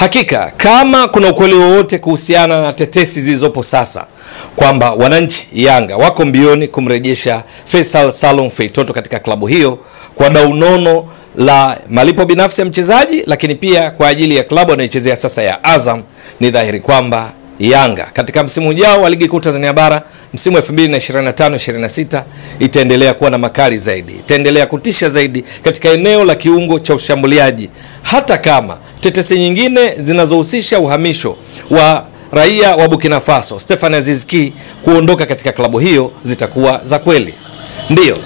Hakika kama kuna ukweli wowote kuhusiana na tetesi zilizopo sasa kwamba wananchi Yanga wako mbioni kumrejesha Faisal Salum Feitoto katika klabu hiyo kwa daunono la malipo binafsi ya mchezaji, lakini pia kwa ajili ya klabu anayochezea sasa ya Azam, ni dhahiri kwamba Yanga katika msimu ujao wa ligi kuu Tanzania bara, msimu 2025-26, itaendelea kuwa na makali zaidi, itaendelea kutisha zaidi katika eneo la kiungo cha ushambuliaji, hata kama tetesi nyingine zinazohusisha uhamisho wa raia wa Burkina Faso Stefan Aziz Ki kuondoka katika klabu hiyo zitakuwa za kweli. Ndiyo,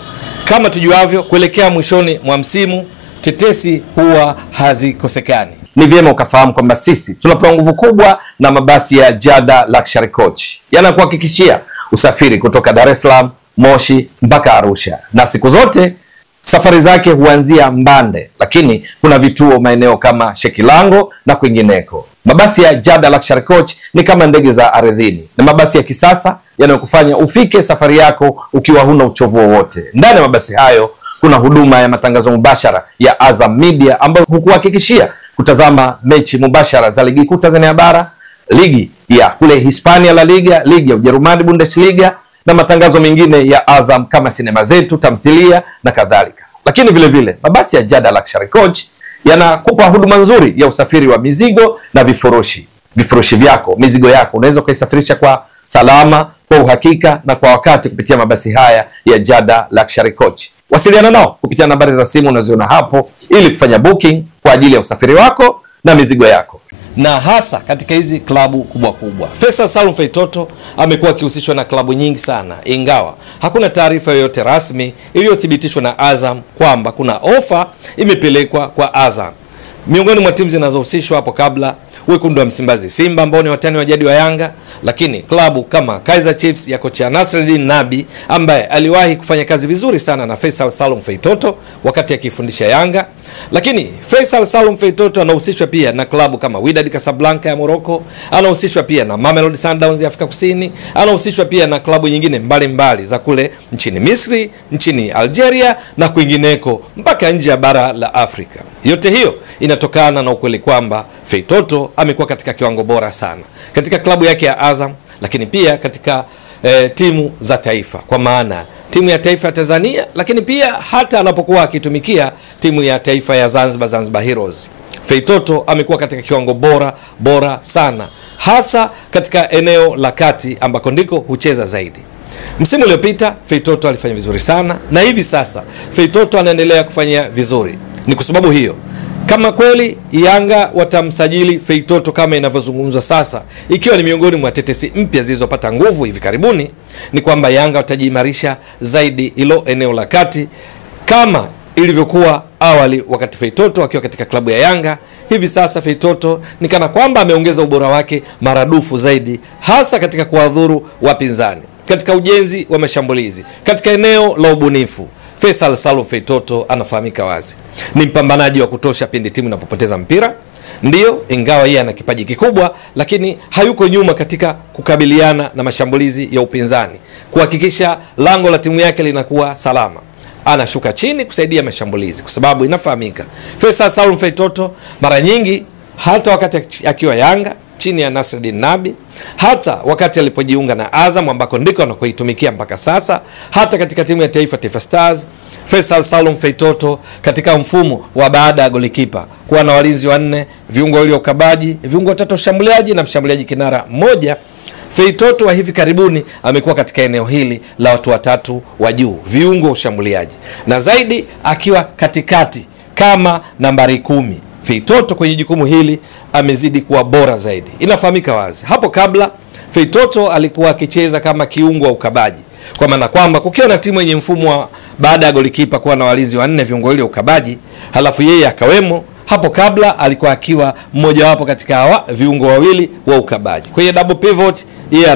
kama tujuavyo, kuelekea mwishoni mwa msimu tetesi huwa hazikosekani. Ni vyema ukafahamu kwamba sisi tunapewa nguvu kubwa na mabasi ya Jada Luxury Coach. Yanakuhakikishia usafiri kutoka Dar es Salaam, Moshi mpaka Arusha, na siku zote safari zake huanzia Mbande, lakini kuna vituo maeneo kama Shekilango na kwingineko. Mabasi ya Jada Luxury Coach ni kama ndege za ardhini, na mabasi ya kisasa yanayokufanya ufike safari yako ukiwa huna uchovu wowote. Ndani ya mabasi hayo kuna huduma ya matangazo mubashara ya Azam Media ambayo hukuhakikishia kutazama mechi mubashara za ligi kuu Tanzania bara, ligi ya kule Hispania La Liga, ligi ya Ujerumani Bundesliga, na matangazo mengine ya Azam kama sinema zetu, tamthilia na kadhalika. Lakini vile vile mabasi ya Jada Luxury Coach yanakupa huduma nzuri ya usafiri wa mizigo na vifurushi. Vifurushi vyako, mizigo yako unaweza kuisafirisha kwa salama, kwa uhakika na kwa wakati kupitia mabasi haya ya Jada Luxury Coach. Wasiliana nao kupitia nambari za simu unaziona hapo ili kufanya booking kwa ajili ya usafiri wako na mizigo yako. Na hasa katika hizi klabu kubwa kubwa, Faisal Salum Feitoto amekuwa akihusishwa na klabu nyingi sana, ingawa hakuna taarifa yoyote rasmi iliyothibitishwa na Azam kwamba kuna ofa imepelekwa kwa Azam. Miongoni mwa timu zinazohusishwa hapo kabla, wekundu wa Msimbazi Simba ambao ni watani wa jadi wa Yanga, lakini klabu kama Kaizer Chiefs ya kocha Nasreddin Nabi ambaye aliwahi kufanya kazi vizuri sana na Faisal Salum Feitoto wakati akifundisha Yanga. Lakini Faisal Salum Feitoto anahusishwa pia na klabu kama Wydad Casablanca ya Morocco, anahusishwa pia na Mamelodi Sundowns ya Afrika Kusini, anahusishwa pia na klabu nyingine mbalimbali za kule nchini Misri, nchini Algeria na kwingineko mpaka nje ya bara la Afrika. Yote hiyo inatokana na ukweli kwamba Feitoto amekuwa katika kiwango bora sana katika klabu yake ya Azam, lakini pia katika timu za taifa, kwa maana timu ya taifa ya Tanzania, lakini pia hata anapokuwa akitumikia timu ya taifa ya Zanzibar Heroes. Feitoto amekuwa katika kiwango bora sana, hasa katika eneo la kati ambako ndiko hucheza zaidi. Msimu uliopita Feitoto alifanya vizuri sana, na hivi sasa Feitoto anaendelea kufanya vizuri. Ni kwa sababu hiyo, kama kweli Yanga watamsajili Feitoto kama inavyozungumzwa sasa, ikiwa ni miongoni mwa tetesi mpya zilizopata nguvu hivi karibuni, ni kwamba Yanga watajiimarisha zaidi ilo eneo la kati kama ilivyokuwa awali wakati Feitoto akiwa katika klabu ya Yanga. Hivi sasa Feitoto ni kana kwamba ameongeza ubora wake maradufu zaidi, hasa katika kuwadhuru wapinzani, katika ujenzi wa mashambulizi, katika eneo la ubunifu. Faisal Salum Feitoto anafahamika wazi, ni mpambanaji wa kutosha pindi timu inapopoteza mpira. Ndiyo, ingawa yeye ana kipaji kikubwa, lakini hayuko nyuma katika kukabiliana na mashambulizi ya upinzani, kuhakikisha lango la timu yake linakuwa salama. Anashuka chini kusaidia mashambulizi, kwa sababu inafahamika Faisal Salum Feitoto mara nyingi, hata wakati akiwa Yanga chini ya Nasreddin Nabi, hata wakati alipojiunga na Azam ambako ndiko anakoitumikia mpaka sasa, hata katika timu ya Taifa Stars, Faisal Salum Feitoto katika mfumo wa baada ya golikipa kuwa na walinzi wanne, viungo wawili ukabaji, viungo watatu shambuliaji na mshambuliaji kinara mmoja, Feitoto wa hivi karibuni amekuwa katika eneo hili la watu watatu wa juu, viungo ushambuliaji, na zaidi akiwa katikati kama nambari 10. Feitoto kwenye jukumu hili amezidi kuwa bora zaidi. Inafahamika wazi, hapo kabla Feitoto alikuwa akicheza kama kiungo wa ukabaji, kwa maana kwamba kukiwa na timu yenye mfumo wa baada ya golikipa kuwa na walinzi wanne, viungo wawili ukabaji, halafu yeye akawemo, hapo kabla alikuwa akiwa mmoja wapo katika viungo wawili wa ukabaji. Kwa hiyo double pivot yeye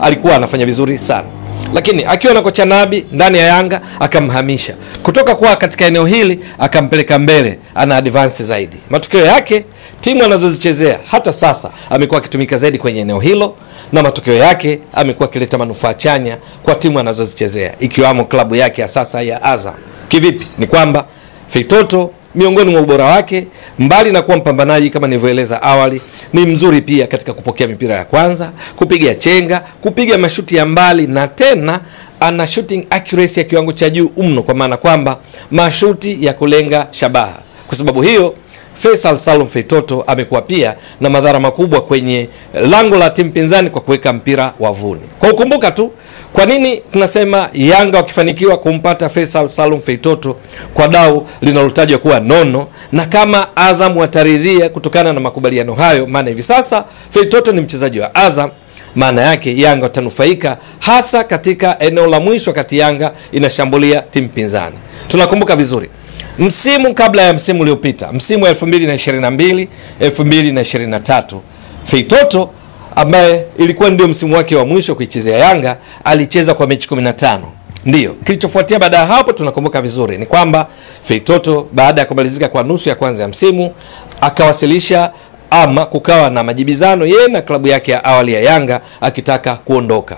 alikuwa anafanya vizuri sana. Lakini akiwa na kocha Nabi ndani ya Yanga akamhamisha kutoka kwa katika eneo hili akampeleka mbele, ana advance zaidi. Matokeo yake timu anazozichezea hata sasa amekuwa akitumika zaidi kwenye eneo hilo, na matokeo yake amekuwa akileta manufaa chanya kwa timu anazozichezea, ikiwamo klabu yake ya sasa ya Azam. Kivipi? Ni kwamba Feitoto miongoni mwa ubora wake, mbali na kuwa mpambanaji kama nilivyoeleza awali, ni mzuri pia katika kupokea mipira ya kwanza, kupiga chenga, kupiga mashuti ya mbali, na tena ana shooting accuracy ya kiwango cha juu mno, kwa maana kwamba mashuti ya kulenga shabaha. Kwa sababu hiyo Faisal Salum Feitoto amekuwa pia na madhara makubwa kwenye lango la timu pinzani kwa kuweka mpira wavuni. Kwa ukumbuka tu, kwa nini tunasema Yanga wakifanikiwa kumpata Faisal Salum Feitoto kwa dau linalotajwa kuwa nono, na kama Azam wataridhia kutokana na makubaliano hayo, maana hivi sasa Feitoto ni mchezaji wa Azam, maana yake Yanga watanufaika hasa katika eneo la mwisho kati Yanga inashambulia timu pinzani. Tunakumbuka vizuri msimu kabla ya msimu uliopita, msimu wa 2022 2023, Feitoto ambaye ilikuwa ndio msimu wake wa mwisho kuichezea Yanga alicheza kwa mechi 15. Ndio kilichofuatia baada ya hapo tunakumbuka vizuri ni kwamba Feitoto baada ya kumalizika kwa nusu ya kwanza ya msimu akawasilisha ama kukawa na majibizano yeye na klabu yake ya awali ya Yanga akitaka kuondoka.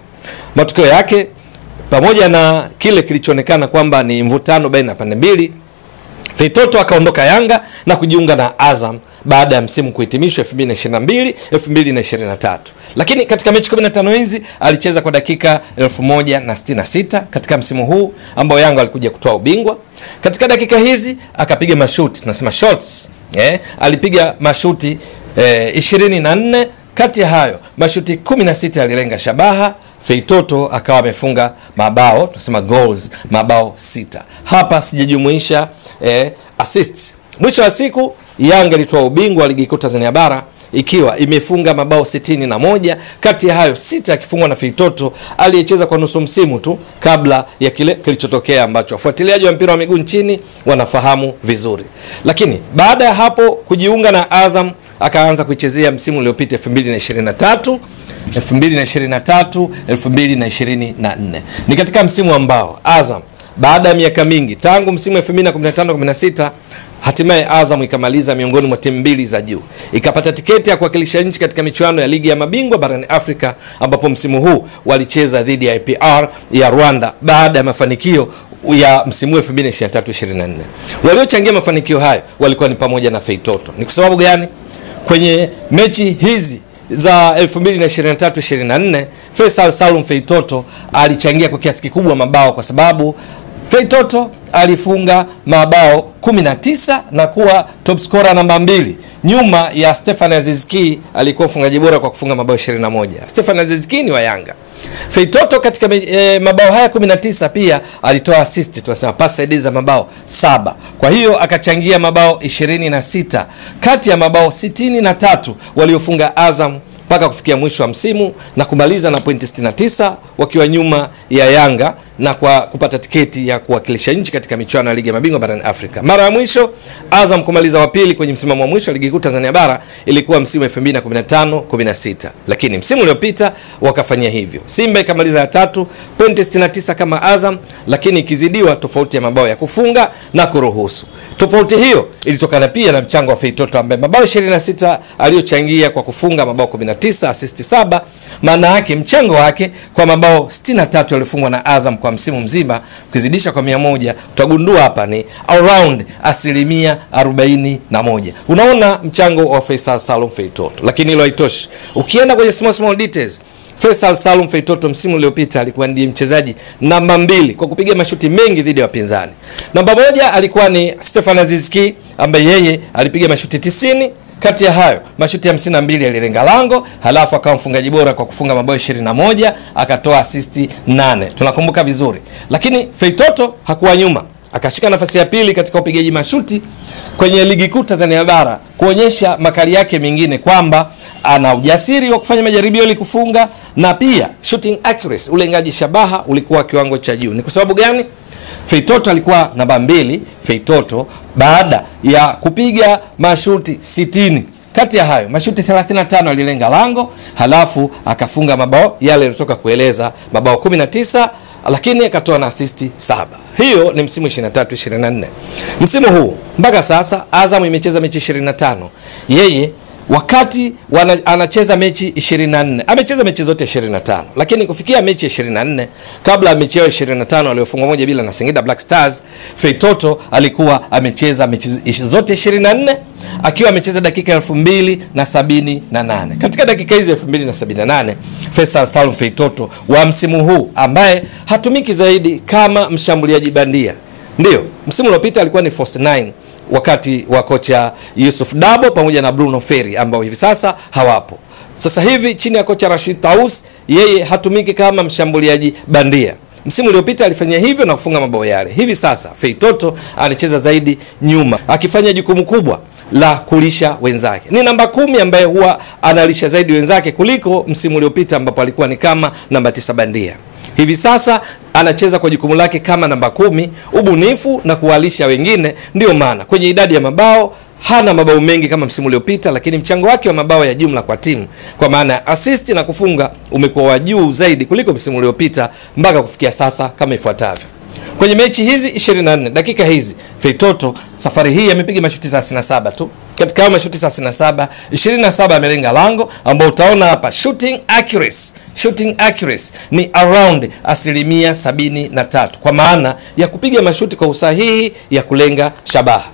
Matokeo yake, pamoja na kile kilichoonekana kwamba ni mvutano baina ya pande mbili, Feitoto akaondoka Yanga na kujiunga na Azam baada ya msimu kuhitimishwa 2022 2023. Lakini katika mechi 15 hizi alicheza kwa dakika 1066 katika msimu huu ambao Yanga alikuja kutoa ubingwa. Katika dakika hizi akapiga mashuti, tunasema shots. Alipiga mashuti 24, kati ya hayo mashuti 16 alilenga shabaha. Feitoto akawa amefunga mabao, tunasema goals, mabao 6. Hapa sijajumuisha assist. Mwisho wa siku Yanga ilitoa ubingwa wa ligi kuu Tanzania bara ikiwa imefunga mabao 61, kati ya hayo 6 akifungwa na Feitoto aliyecheza kwa nusu msimu tu kabla ya kile kilichotokea ambacho wafuatiliaji wa mpira wa miguu nchini wanafahamu vizuri. Lakini baada ya hapo kujiunga na Azam akaanza kuichezea msimu uliopita 2023 2024. Ni katika msimu ambao Azam baada ya miaka mingi tangu msimu 2015-16 hatimaye Azam ikamaliza miongoni mwa timu mbili za juu, ikapata tiketi ya kuwakilisha nchi katika michuano ya ligi ya mabingwa barani Afrika, ambapo msimu huu walicheza dhidi ya APR ya Rwanda baada ya mafanikio ya msimu 2023-24. Waliochangia mafanikio hayo walikuwa ni pamoja na Feitoto. Ni kwa sababu gani? Kwenye mechi hizi za 2023-24 Faisal Salum Feitoto alichangia kwa kiasi kikubwa mabao, kwa sababu Feitoto alifunga mabao 19 na kuwa top scorer namba 2 nyuma ya Stefan Aziz Ki alikuwa mfungaji bora kwa kufunga mabao 21. Stefan Aziz Ki ni wa Yanga. Feitoto katika mabao haya 19 pia alitoa assist, tunasema pass za mabao 7. Kwa hiyo akachangia mabao 26 kati ya mabao 63 waliofunga Azam mpaka kufikia mwisho wa msimu na kumaliza na pointi 69 wakiwa nyuma ya Yanga na kwa kupata tiketi ya kuwakilisha nchi katika michuano ya ligi ya mabingwa barani Afrika. Mara ya mwisho Azam kumaliza wa pili kwenye msimamo wa mwisho wa ligi kuu Tanzania bara ilikuwa msimu 2015-16, lakini msimu uliopita wakafanyia hivyo. Simba ikamaliza ya 3 pointi 69 kama Azam, lakini ikizidiwa tofauti ya mabao ya kufunga na kuruhusu. Tofauti hiyo ilitokana pia na mchango wa Feitoto ambaye mabao 26 aliyochangia kwa kufunga mabao 19, assist 7. Maana yake mchango wake kwa mabao 63 yalifungwa na Azam kwa msimu mzima, ukizidisha kwa 100 utagundua hapa ni around 41%. Unaona mchango wa Faisal Salum Feitoto. Lakini hilo haitoshi. Ukienda kwenye small details, Faisal Salum Feitoto msimu uliopita alikuwa ndiye mchezaji namba 2 kwa kupiga mashuti mengi dhidi ya wapinzani. Namba 1 alikuwa ni Stefan Aziz Ki ambaye yeye alipiga mashuti 90, kati ya hayo mashuti 52 yalilenga lango, halafu akawa mfungaji bora kwa kufunga mabao 21, akatoa assist 8. Tunakumbuka vizuri. Lakini Feitoto hakuwa nyuma, akashika nafasi ya pili katika upigaji mashuti kwenye ligi kuu Tanzania bara, kuonyesha makali yake mengine kwamba ana ujasiri wa kufanya majaribio ili kufunga, na pia shooting accuracy, ulengaji shabaha ulikuwa kiwango cha juu. Ni kwa sababu gani? Feitoto alikuwa namba 2, Feitoto baada ya kupiga mashuti 60. Kati ya hayo mashuti 35 alilenga lango, halafu akafunga mabao yale yalitoka kueleza, mabao 19, lakini akatoa na assist 7. Hiyo ni msimu 23-24. Msimu huu mpaka sasa Azam imecheza mechi 25. Yeye wakati anacheza mechi 24. Amecheza mechi zote 25, lakini kufikia mechi 24, kabla ya mechi yao 25 aliyofungwa 1-0 na Singida Black Stars, Feitoto alikuwa amecheza mechi zote 24 akiwa amecheza dakika 2078. Katika dakika hizi 2078, Faisal Salum Feitoto wa msimu huu, ambaye hatumiki zaidi kama mshambuliaji bandia. Ndio, msimu uliopita alikuwa ni false 9 wakati wa kocha Yusuf Dabo pamoja na Bruno Ferri ambao hivi sasa hawapo. Sasa hivi chini ya kocha Rashid Taus, yeye hatumiki kama mshambuliaji bandia. Msimu uliopita alifanya hivyo na kufunga mabao yale. Hivi sasa Feitoto anacheza zaidi nyuma, akifanya jukumu kubwa la kulisha wenzake. Ni namba 10 ambaye huwa analisha zaidi wenzake kuliko msimu uliopita ambapo alikuwa ni kama namba 9 bandia. Hivi sasa anacheza kwa jukumu lake kama namba 10, ubunifu na kuwalisha wengine. Ndio maana kwenye idadi ya mabao hana mabao mengi kama msimu uliopita, lakini mchango wake wa mabao ya jumla kwa timu, kwa maana assist na kufunga, umekuwa wa juu zaidi kuliko msimu uliopita mpaka kufikia sasa kama ifuatavyo. Kwenye mechi hizi 24 dakika hizi, Feitoto safari hii amepiga mashuti 37 tu. Katika hayo mashuti 37, 27 amelenga lango, ambao utaona hapa shooting accuracy ni around 73%, kwa maana ya kupiga mashuti kwa usahihi ya kulenga shabaha.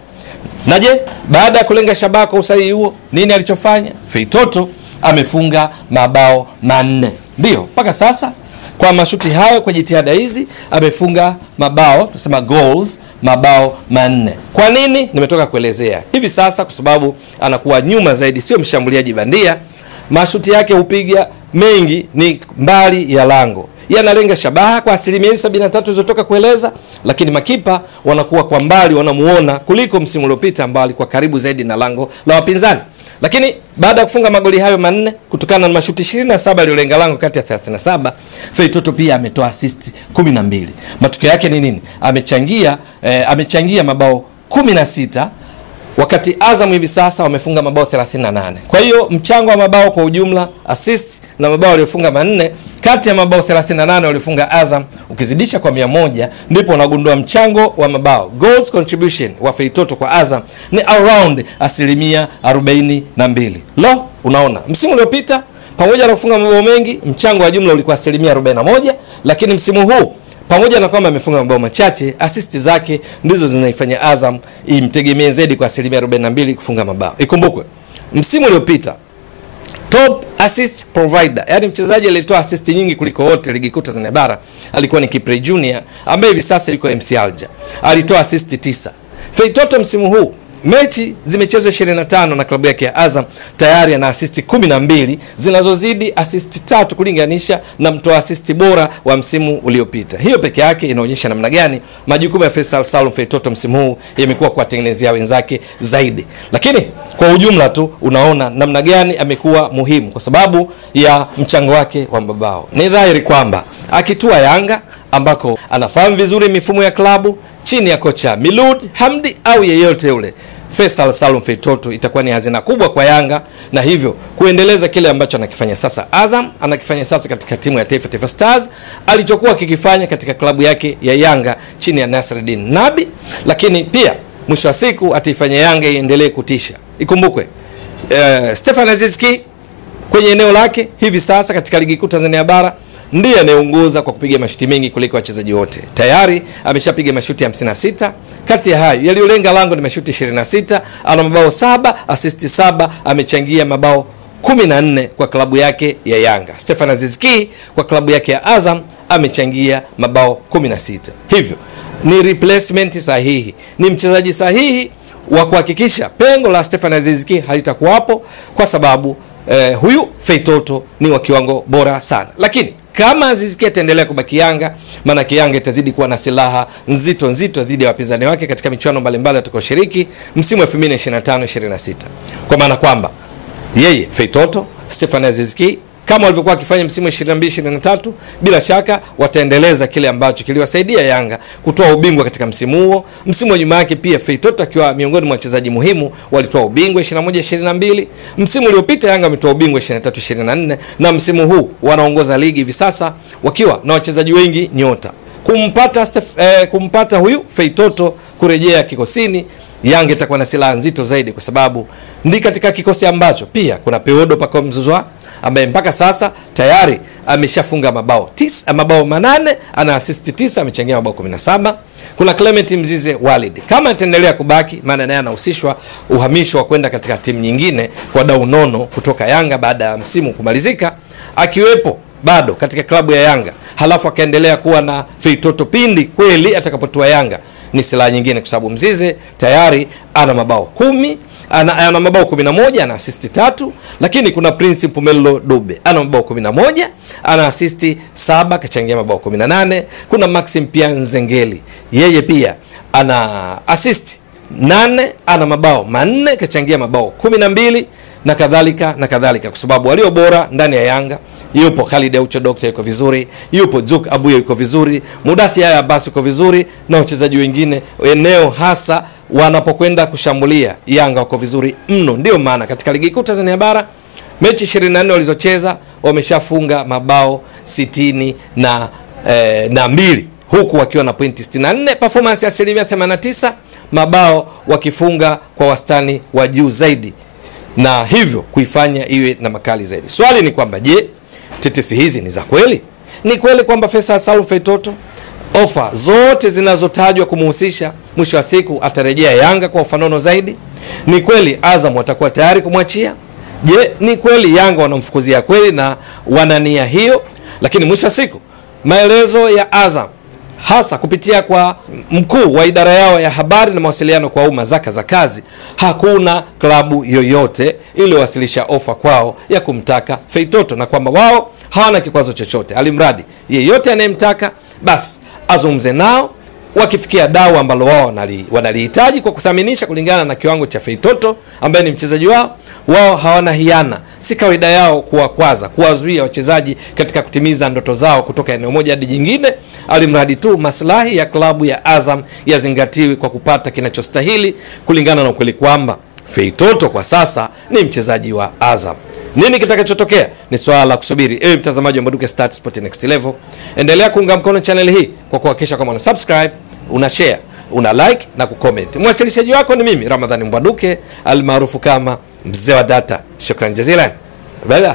Na je, baada ya kulenga shabaha kwa usahihi huo, nini alichofanya? Feitoto amefunga mabao 4. Ndio, mpaka sasa kwa mashuti hayo, kwa jitihada hizi, amefunga mabao, tusema goals, mabao 4. Kwa nini? Nimetoka kuelezea. Hivi sasa kwa sababu anakuwa nyuma zaidi, sio mshambuliaji bandia, mashuti yake hupiga mengi ni mbali ya lango. Yanalenga shabaha kwa 73% zilizotoka kueleza, lakini makipa wanakuwa kwa mbali, wanamuona kuliko msimu uliopita ambao alikuwa karibu zaidi na lango la wapinzani. Lakini baada ya kufunga magoli hayo 4 kutokana na mashuti 27 aliyolenga lango kati ya 37, Feitoto pia ametoa assist 12. Matokeo yake ni nini? Amechangia mabao 16, wakati Azam hivi sasa wamefunga mabao 38. Kwa hiyo mchango wa mabao kwa ujumla, assist na mabao aliyofunga 4 kati ya mabao 38 walifunga Azam, ukizidisha kwa 100, ndipo unagundua mchango wa mabao, goals contribution wa Feitoto kwa Azam ni around 42%. Unaona, msimu uliopita pamoja na kufunga mabao mengi, mchango wa jumla ulikuwa 41%, lakini msimu huu pamoja na kwamba amefunga mabao machache, assist zake ndizo zinaifanya Azam imtegemee zaidi kwa 42% kufunga mabao. Ikumbukwe, msimu uliopita top assist provider, yani mchezaji aliyetoa assist nyingi kuliko wote ligi kuu Tanzania bara, alikuwa ni Kipre Junior ambaye hivi sasa yuko MC Alger. Alitoa assist 9. Feitoto msimu huu mechi zimechezwa 25 na klabu yake ya Azam, tayari ana assist 12 zinazozidi assist 3 kulinganisha na mtoa assist bora wa msimu uliopita. Hiyo peke yake inaonyesha namna gani majukumu ya Faisal Salum Feitoto msimu huu yamekuwa kuwatengenezea wenzake zaidi. Lakini kwa ujumla tu unaona namna gani amekuwa muhimu kwa sababu ya mchango wake wa mabao. Ni dhahiri kwamba akitua Yanga ambako anafahamu vizuri mifumo ya klabu chini ya kocha Milud Hamdi au yeyote ule, Faisal Salum Feitoto itakuwa ni hazina kubwa kwa Yanga, na hivyo kuendeleza kile ambacho anakifanya sasa Azam, anakifanya sasa katika timu ya Taifa Stars, alichokuwa kikifanya katika klabu yake ya Yanga chini ya Nasreddine Nabi, lakini pia mwisho wa siku ataifanya Yanga iendelee kutisha. Ikumbukwe Stefan Aziz Ki kwenye eneo lake hivi sasa katika ligi kuu Tanzania bara ndiye anayeongoza kwa kupiga mashuti mengi kuliko wachezaji wote. Tayari ameshapiga mashuti 56. Kati ya hayo yaliyolenga lango ni mashuti 26, ana mabao 7, assist 7, amechangia mabao 14 kwa klabu yake ya Yanga. Stefan Aziz Ki kwa klabu yake ya Azam amechangia mabao 16. Hivyo ni replacement sahihi, ni mchezaji sahihi wa kuhakikisha pengo la Stefan Aziz Ki halitakuwapo, kwa sababu huyu Feitoto ni wa kiwango bora sana. Lakini kama Aziz Ki ataendelea kubaki Yanga, maana Yanga itazidi kuwa na silaha nzito dhidi ya wapinzani wake katika michuano mbalimbali atakayoshiriki msimu wa 2025-26. Kwa maana kwamba yeye Feitoto, Stefan Aziz Ki kama walivyokuwa wakifanya msimu 22-23, bila shaka wataendeleza kile ambacho kiliwasaidia Yanga kutoa ubingwa katika msimu huo. Msimu wa nyuma yake pia Feitoto akiwa miongoni mwa wachezaji muhimu walitoa ubingwa 21-22. Msimu uliopita Yanga ametoa ubingwa 23-24, na msimu huu wanaongoza ligi hivi sasa wakiwa na wachezaji wengi nyota. Kumpata huyu Feitoto kurejea kikosini Yanga itakuwa na silaha nzito zaidi, kwa sababu ndi katika kikosi ambacho pia kuna Peodo Pacome Zouzoua ambaye mpaka sasa tayari ameshafunga mabao 8, ana assist 9, amechangia mabao 17. Kuna Clement Mzize Walid, kama ataendelea kubaki, maana naye anahusishwa uhamisho wa kwenda katika timu nyingine kwa dau nono kutoka Yanga baada ya msimu kumalizika, akiwepo bado katika klabu ya Yanga, halafu akaendelea kuwa na Feitoto pindi kweli atakapotua Yanga, ni silaha nyingine, kwa sababu Mzize tayari ana mabao 10, ana mabao 11, ana assist 3. Lakini kuna Prince Pumelo Dube ana mabao 11, ana assist 7, kachangia mabao 18. Kuna Maxim Pia Nzengeli, yeye pia ana assist 8, ana mabao 4, kachangia mabao 12, na kadhalika na kadhalika, kwa sababu walio bora ndani ya Yanga yupo Khalid Aucho Doxa yuko vizuri, yupo Zuk Abuya yuko vizuri, Mudathi Yaya Abbas yuko vizuri, na wachezaji wengine eneo hasa wanapokwenda kushambulia Yanga wako vizuri mno. Ndio maana katika ligi kuu Tanzania bara mechi 24 walizocheza wameshafunga mabao 62, huku wakiwa na pointi 64, performance ya 89%, mabao wakifunga kwa wastani wa juu zaidi, na hivyo kuifanya iwe na makali zaidi. Swali ni kwamba je, tetesi hizi ni za kweli? Ni kweli kwamba Faisal Salum Feitoto ofa zote zinazotajwa kumhusisha mwisho wa siku atarejea Yanga kwa ufanono zaidi? Ni kweli Azam watakuwa tayari kumwachia? Je, ni kweli Yanga wanamfukuzia kweli na wanania hiyo? Lakini mwisho wa siku maelezo ya Azam hasa kupitia kwa mkuu wa idara yao ya habari na mawasiliano kwa umma Zaka za kazi, hakuna klabu yoyote iliyowasilisha ofa kwao ya kumtaka Feitoto, na kwamba wao hawana kikwazo chochote, alimradi yeyote anayemtaka basi azungumze nao, wakifikia dau ambalo wao wanalihitaji kwa kuthaminisha kulingana na kiwango cha Feitoto ambaye ni mchezaji wao. Wao hawana hiana, si kawaida yao kuwakwaza, kuwazuia wachezaji katika kutimiza ndoto zao kutoka eneo moja hadi jingine, alimradi tu maslahi ya klabu ya Azam yazingatiwe kwa kupata kinachostahili kulingana na ukweli kwamba Feitoto kwa sasa ni mchezaji wa Azam. Nini kitakachotokea ni swala la kusubiri. Ewe mtazamaji wa Mbwaduke Stats Sport Next Level, endelea kuunga mkono channel hii kwa kuhakikisha kama una subscribe, una share, una like na kucomment. Mwasilishaji wako ni mimi Ramadhani Mbwaduke almaarufu kama Mzee wa Data. Shukran jazilan. Bye bye.